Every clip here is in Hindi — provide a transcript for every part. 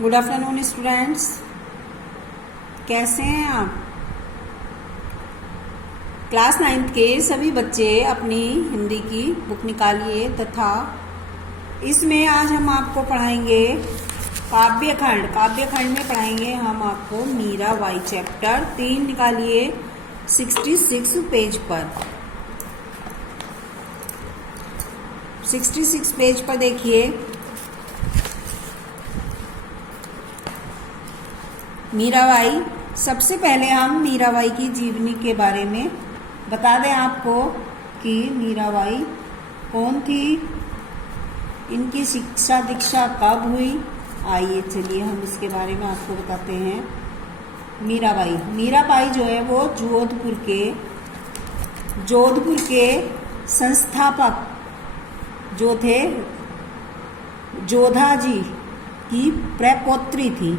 गुड आफ्टरनून स्टूडेंट्स, कैसे हैं आप। क्लास 9th के सभी बच्चे अपनी हिंदी की बुक निकालिए तथा इसमें आज हम आपको पढ़ाएंगे काव्यखंड में पढ़ाएंगे हम आपको मीराबाई चैप्टर 3 निकालिए 66 पेज पर। 66 पेज पर देखिए, मीराबाई। सबसे पहले हम मीराबाई की जीवनी के बारे में बता दें आपको कि मीराबाई कौन थी, इनकी शिक्षा दीक्षा कब हुई। आइए चलिए हम इसके बारे में आपको बताते हैं। मीराबाई जो है वो जोधपुर के संस्थापक जो थे जोधाजी की प्रपौत्री थी।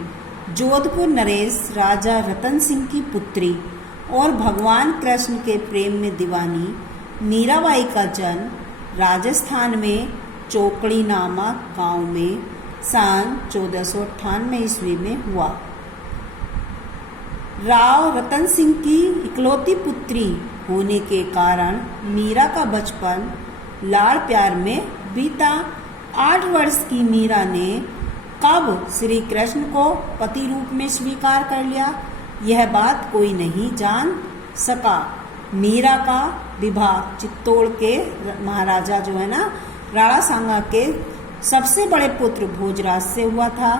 जोधपुर नरेश राजा रतन सिंह की पुत्री और भगवान कृष्ण के प्रेम में दीवानी मीराबाई का जन्म राजस्थान में चोकड़ी नामक गांव में सन 1498 ईस्वी में हुआ। राव रतन सिंह की इकलौती पुत्री होने के कारण मीरा का बचपन लाड़ प्यार में बीता। 8 वर्ष की मीरा ने कब श्री कृष्ण को पति रूप में स्वीकार कर लिया, यह बात कोई नहीं जान सका। मीरा का विवाह चित्तौड़ के महाराजा जो है ना राणा सांगा के सबसे बड़े पुत्र भोजराज से हुआ था।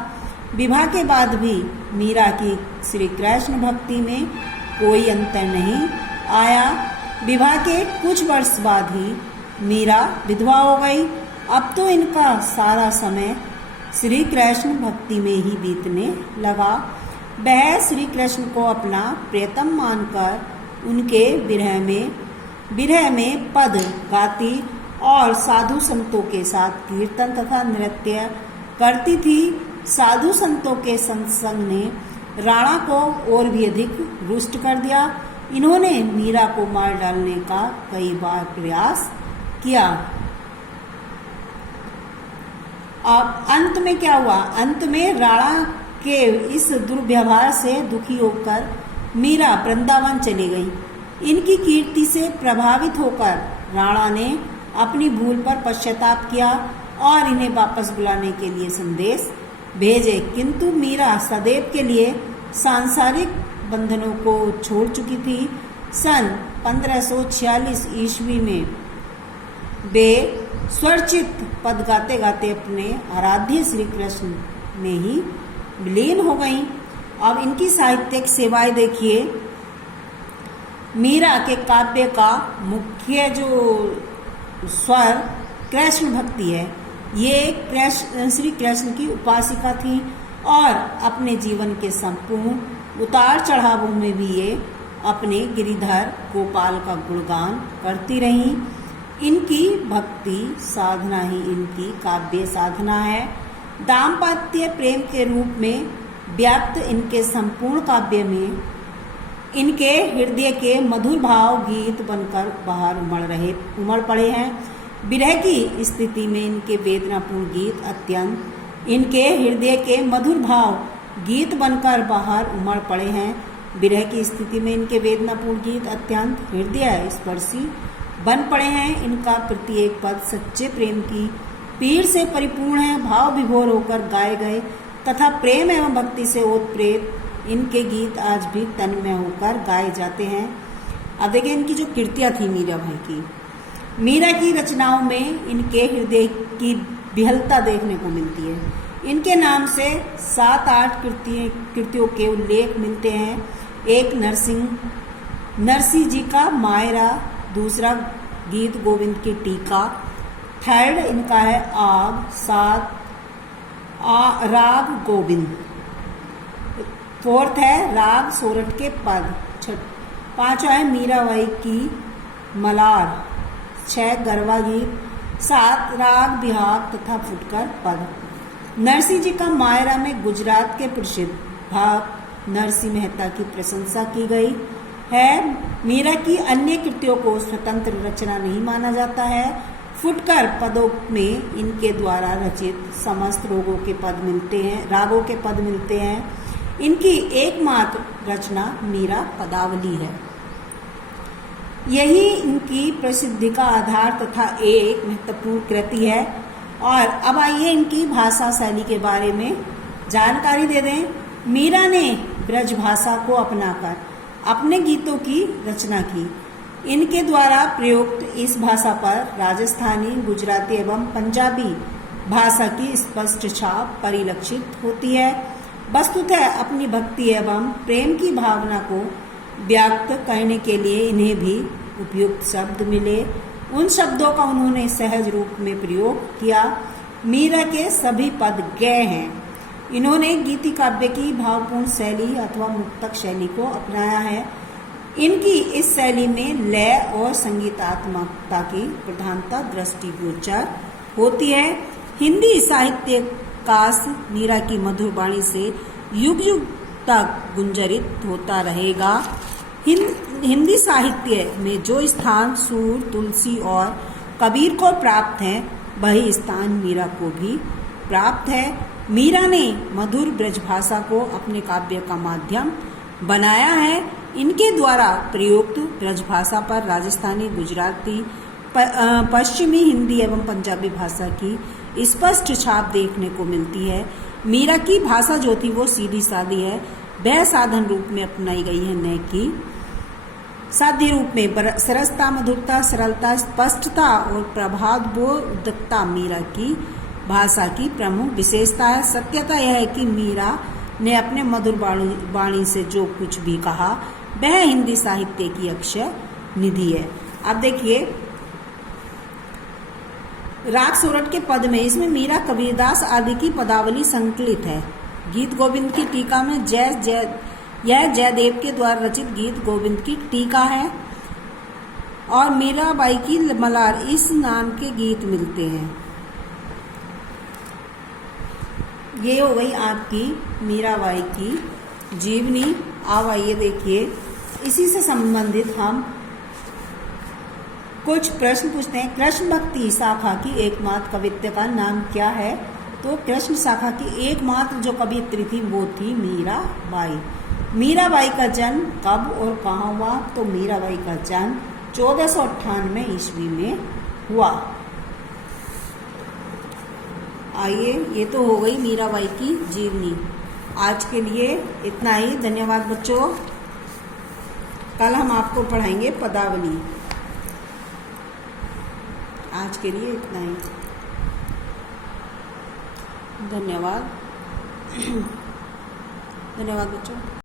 विवाह के बाद भी मीरा की श्री कृष्ण भक्ति में कोई अंतर नहीं आया। विवाह के कुछ वर्ष बाद ही मीरा विधवा हो गई। अब तो इनका सारा समय श्री कृष्ण भक्ति में ही बीतने लगा। वह श्री कृष्ण को अपना प्रियतम मानकर उनके विरह में पद गाती और साधु संतों के साथ कीर्तन तथा नृत्य करती थी। साधु संतों के सत्संग ने राणा को और भी अधिक रुष्ट कर दिया। इन्होंने मीरा को मार डालने का कई बार प्रयास किया। अब अंत में क्या हुआ? अंत में राणा के इस दुर्व्यवहार से दुखी होकर मीरा वृंदावन चली गई। इनकी कीर्ति से प्रभावित होकर राणा ने अपनी भूल पर पश्चाताप किया और इन्हें वापस बुलाने के लिए संदेश भेजे, किंतु मीरा सदैव के लिए सांसारिक बंधनों को छोड़ चुकी थी। सन 1546 ईस्वी में वे स्वरचित पद गाते गाते अपने आराध्य श्री कृष्ण में ही विलीन हो गईं। अब इनकी साहित्यिक सेवाएं देखिए। मीरा के काव्य का मुख्य जो स्वर कृष्ण भक्ति है। ये श्री कृष्ण की उपासिका थी और अपने जीवन के संपूर्ण उतार चढ़ावों में भी ये अपने गिरिधर गोपाल का गुणगान करती रहीं। इनकी भक्ति साधना ही इनकी काव्य साधना है। दाम्पत्य प्रेम के रूप में व्याप्त इनके संपूर्ण काव्य में इनके हृदय के मधुर भाव गीत बनकर बाहर उमड़ पड़े हैं। विरह की स्थिति में इनके वेदनापूर्ण गीत इनके हृदय के मधुर भाव गीत बनकर बाहर उमड़ पड़े हैं। विरह की स्थिति में इनके वेदनापूर्ण गीत अत्यंत हृदय स्पर्शी बन पड़े हैं। इनका प्रत्येक पद सच्चे प्रेम की पीड़ से परिपूर्ण है। भाव विभोर होकर गाए गए तथा प्रेम एवं भक्ति से ओतप्रोत इनके गीत आज भी तन्मय होकर गाए जाते हैं। अब देखिए इनकी जो कृतियाँ थी मीराबाई की, मीरा की रचनाओं में इनके हृदय की विहलता देखने को मिलती है। इनके नाम से 7-8 कृतियों के उल्लेख मिलते हैं। एक नरसिंह जी का मायरा, दूसरा गीत गोविंद की टीका, थर्ड इनका है आग, 7 राग गोविंद, फोर्थ है राग सोरठ के पद, 5वां है मीराबाई की मलार, 6 गरबा गीत, 7 राग बिहाग तथा फुटकर पद। नरसिंह जी का मायरा में गुजरात के प्रसिद्ध भाग नरसिंह मेहता की प्रशंसा की गई है। मीरा की अन्य कृतियों को स्वतंत्र रचना नहीं माना जाता है। फुटकर पदों में इनके द्वारा रचित समस्त रागों के पद मिलते हैं। इनकी एकमात्र रचना मीरा पदावली है। यही इनकी प्रसिद्धि का आधार तथा एक महत्वपूर्ण कृति है। और अब आइए इनकी भाषा शैली के बारे में जानकारी दे दें। मीरा ने ब्रज भाषा को अपनाकर अपने गीतों की रचना की। इनके द्वारा प्रयुक्त इस भाषा पर राजस्थानी, गुजराती एवं पंजाबी भाषा की स्पष्ट छाप परिलक्षित होती है। वस्तुतः अपनी भक्ति एवं प्रेम की भावना को व्यक्त करने के लिए इन्हें भी उपयुक्त शब्द मिले। उन शब्दों का उन्होंने सहज रूप में प्रयोग किया। मीरा के सभी पद गए हैं। इन्होंने गीति काव्य की भावपूर्ण शैली अथवा मुक्तक शैली को अपनाया है। इनकी इस शैली में लय और संगीतात्मकता की प्रधानता दृष्टिगोचर होती है। हिंदी साहित्य काश मीरा की मधुर वाणी से युग युग तक गुंजरित होता रहेगा। हिंदी साहित्य में जो स्थान सूर, तुलसी और कबीर को प्राप्त है, वही स्थान मीरा को भी प्राप्त है। मीरा ने मधुर ब्रजभाषा को अपने काव्य का माध्यम बनाया है। इनके द्वारा प्रयुक्त ब्रजभाषा पर राजस्थानी, गुजराती, पश्चिमी हिंदी एवं पंजाबी भाषा की स्पष्ट छाप देखने को मिलती है। मीरा की भाषा जो थी वो सीधी सादी है। वह साधन रूप में अपनाई गई है, न कि साध्य रूप में। सरसता, मधुरता, सरलता, स्पष्टता और प्रभावबोधकता मीरा की भाषा की प्रमुख विशेषता है। सत्यता यह है कि मीरा ने अपने मधुर वाणी से जो कुछ भी कहा वह हिंदी साहित्य की अक्षय निधि है। अब देखिए राग सोरठ के पद में, इसमें मीरा, कबीरदास आदि की पदावली संकलित है। गीत गोविंद की टीका में यह जयदेव के द्वारा रचित गीत गोविंद की टीका है। और मीराबाई की मलार इस नाम के गीत मिलते हैं। ये हो गई आपकी मीराबाई की जीवनी। अब आइए देखिए इसी से संबंधित हम कुछ प्रश्न पूछते हैं। कृष्ण भक्ति शाखा की एकमात्र कवित्व का नाम क्या है? तो कृष्ण शाखा की एकमात्र जो कवियत्री थी वो थी मीराबाई। मीराबाई का जन्म कब और कहाँ हुआ? तो मीराबाई का जन्म 1498 ईस्वी में हुआ। आइए, ये तो हो गई मीराबाई की जीवनी। आज के लिए इतना ही। धन्यवाद बच्चों। कल हम आपको पढ़ाएंगे पदावली। आज के लिए इतना ही। धन्यवाद। धन्यवाद बच्चों।